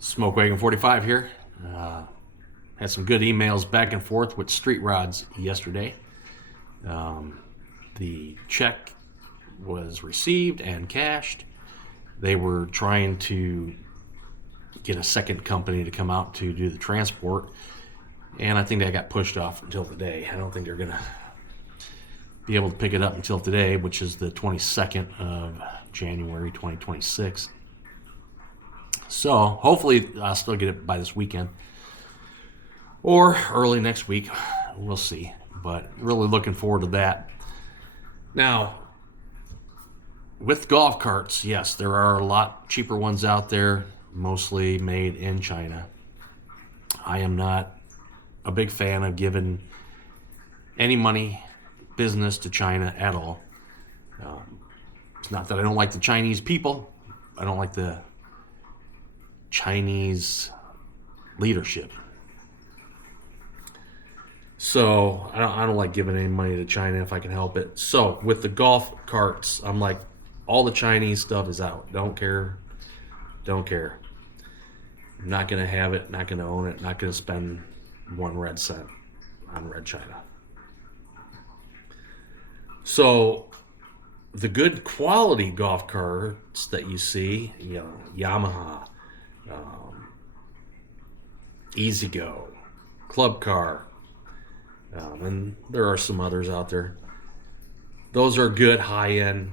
Smoke Wagon 45 here. Had some good emails back and forth with Street Rods yesterday. The check was received and cashed. They were trying to get a second company to come out to do the transport, and I think that got pushed off until today. I don't think they're going to be able to pick it up until today, which is the 22nd of January 2026. So hopefully I'll still get it by this weekend or early next week. We'll see, but really looking forward to that. Now, with golf carts, yes, there are a lot cheaper ones out there, mostly made in China. I am not a big fan of giving any money, business to China at all. It's not that I don't like the Chinese people. I don't like the Chinese leadership. So I don't like giving any money to China if I can help it. So with the golf carts, I'm like, all the Chinese stuff is out. Don't care. I'm not going to have it, not going to own it, not going to spend 1 red cent on Red China. So the good quality golf carts that you see, Yamaha, Easy Go, Club Car, and there are some others out there. Those are good high-end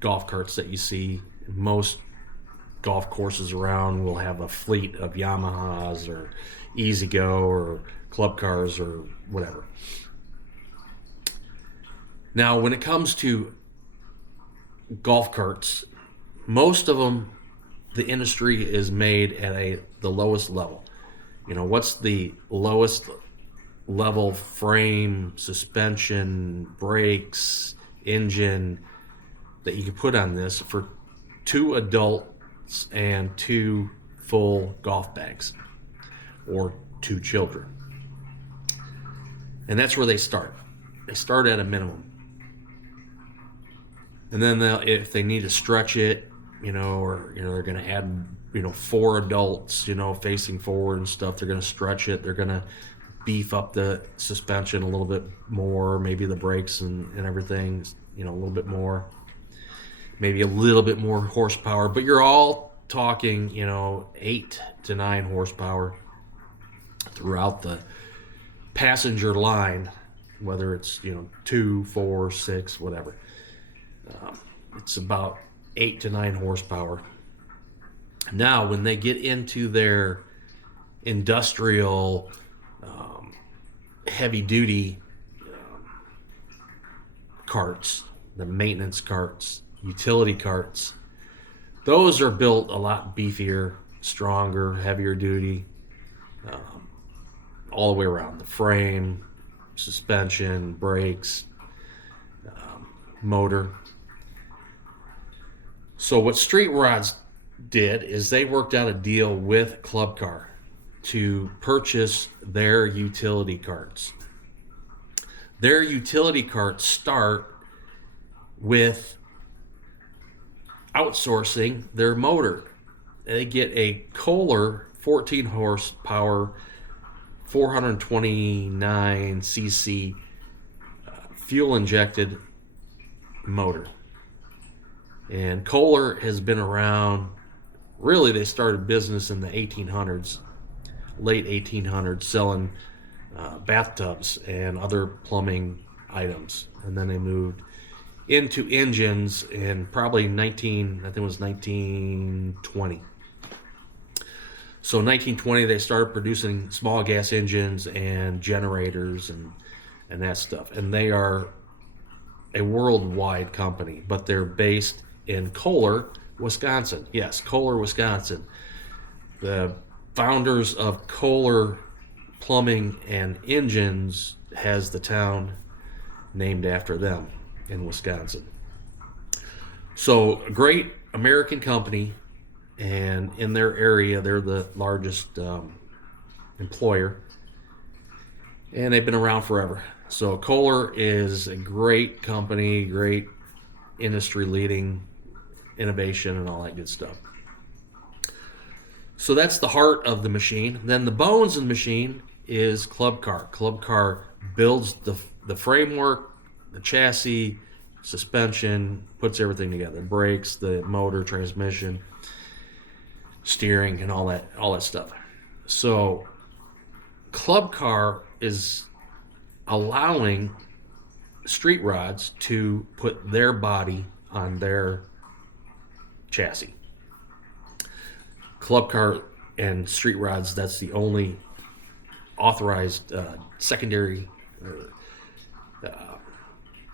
golf carts that you see. Most golf courses around will have a fleet of Yamahas or Easy Go or Club Cars or whatever. Now, when it comes to golf carts, most of them, the industry is made at the lowest level. What's the lowest level frame, suspension, brakes, engine that you can put on this for 2 adults and 2 full golf bags, or 2 children? And that's where they start. They start at a minimum. And then if they need to stretch it, or they're going to add 4 adults, facing forward and stuff, they're going to stretch it. They're going to beef up the suspension a little bit more, maybe the brakes and everything, a little bit more, maybe a little bit more horsepower. But you're all talking, 8 to 9 horsepower throughout the passenger line, whether it's 2, 4, 6, whatever. It's about 8 to 9 horsepower. Now, when they get into their industrial, heavy-duty carts, the maintenance carts, utility carts, those are built a lot beefier, stronger, heavier duty, all the way around. The frame, suspension, brakes, motor. So what Street Rods did is they worked out a deal with Club Car to purchase their utility carts. Their utility carts start with outsourcing their motor. They get a Kohler 14 horsepower, 429 cc fuel injected motor. And Kohler has been around, really they started business in the 1800s, late 1800s, selling bathtubs and other plumbing items. And then they moved into engines in probably 1920. So 1920 they started producing small gas engines and generators and that stuff. And they are a worldwide company, but they're based in Kohler, Wisconsin. Yes, Kohler, Wisconsin. The founders of Kohler Plumbing and Engines has the town named after them in Wisconsin. So a great American company, and in their area they're the largest employer, and they've been around forever. So Kohler is a great company, great industry leading innovation and all that good stuff. So that's the heart of the machine. Then the bones of the machine is Club Car. Club Car builds the framework, the chassis, suspension, puts everything together. Brakes, the motor, transmission, steering, and all that stuff. So Club Car is allowing street rods to put their body on their chassis. Club Car and street rods, that's the only authorized secondary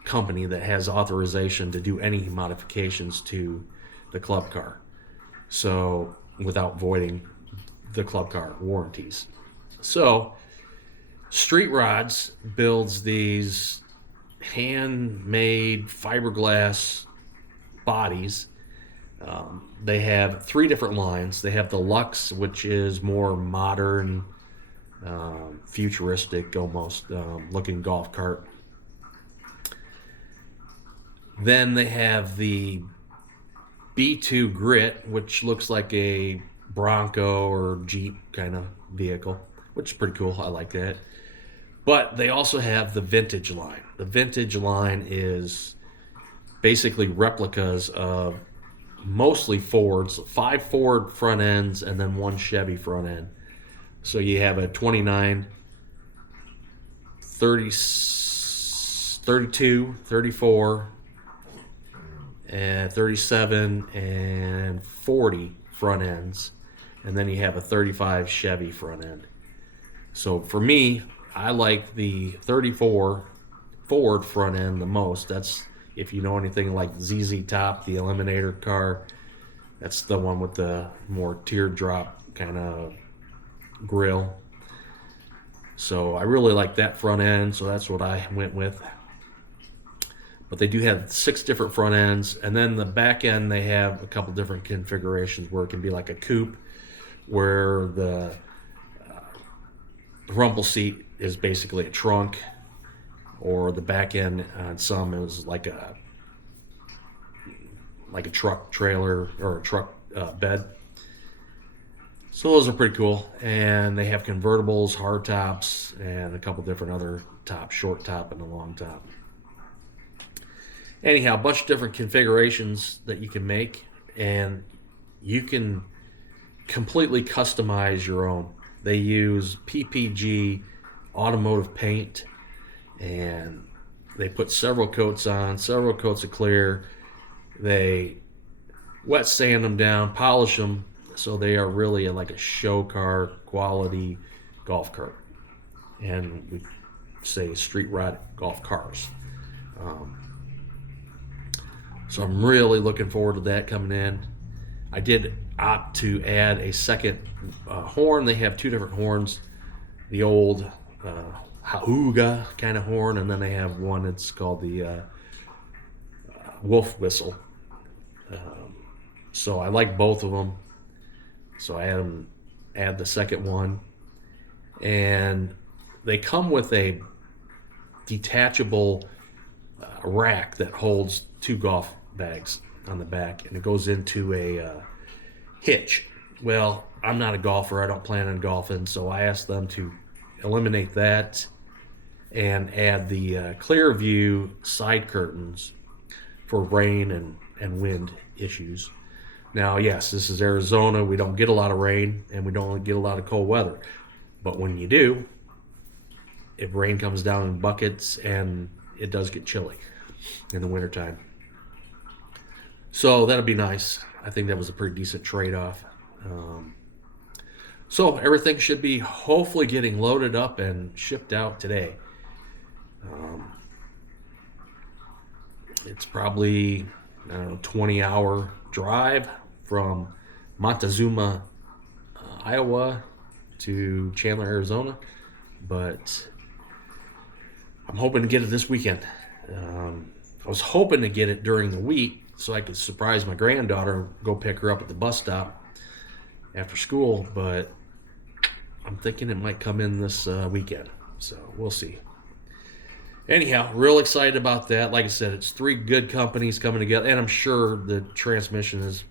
company that has authorization to do any modifications to the Club Car, so without voiding the Club Car warranties. So Street Rods builds these handmade fiberglass bodies. They have 3 different lines. They have the Lux, which is more modern, futuristic almost looking golf cart. Then they have the B2 Grit, which looks like a Bronco or Jeep kind of vehicle, which is pretty cool. I like that. But they also have the Vintage line. The Vintage line is basically replicas of mostly Fords, 5 Ford front ends and then 1 Chevy front end. So you have a 29, 30, 32, 34, and 37 and 40 front ends, and then you have a 35 Chevy front end. So for me, I like the 34 Ford front end the most. That's, if you know anything like ZZ Top, the Eliminator car, that's the one with the more teardrop kind of grill. So I really like that front end, so that's what I went with. But they do have 6 different front ends, and then the back end they have a couple different configurations where it can be like a coupe, where the rumble seat is basically a trunk, or the back end on some is like a truck trailer or a truck bed. So those are pretty cool, and they have convertibles, hard tops, and a couple different other tops, short top and a long top. Anyhow, a bunch of different configurations that you can make, and you can completely customize your own. They use PPG automotive paint, and they put several coats on, several coats of clear. They wet sand them down, polish them, so they are really like a show car quality golf cart. And we say street rod golf cars. So I'm really looking forward to that coming in. I did opt to add a second horn. They have 2 different horns. The old Hauga kind of horn, and then they have one that's called the wolf whistle. So I like both of them. So I add the second one. And they come with a detachable rack that holds 2 golf bags on the back, and it goes into a hitch. Well, I'm not a golfer. I don't plan on golfing, so I asked them to eliminate that and add the clear view side curtains for rain and wind issues. Now, yes, this is Arizona. We don't get a lot of rain, and we don't get a lot of cold weather. But when you do, if rain comes down in buckets, and it does get chilly in the wintertime. So that'll be nice. I think that was a pretty decent trade-off. So everything should be hopefully getting loaded up and shipped out today. It's probably, 20-hour drive from Montezuma, Iowa to Chandler, Arizona. But I'm hoping to get it this weekend. I was hoping to get it during the week so I could surprise my granddaughter, go pick her up at the bus stop after school, but I'm thinking it might come in this weekend, so we'll see. Anyhow, real excited about that. Like I said, it's 3 good companies coming together, and I'm sure the transmission is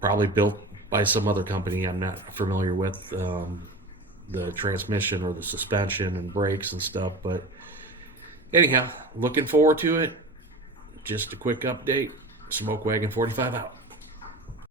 probably built by some other company I'm not familiar with, the transmission or the suspension and brakes and stuff. But anyhow, looking forward to it. Just a quick update. Smoke Wagon 45 out.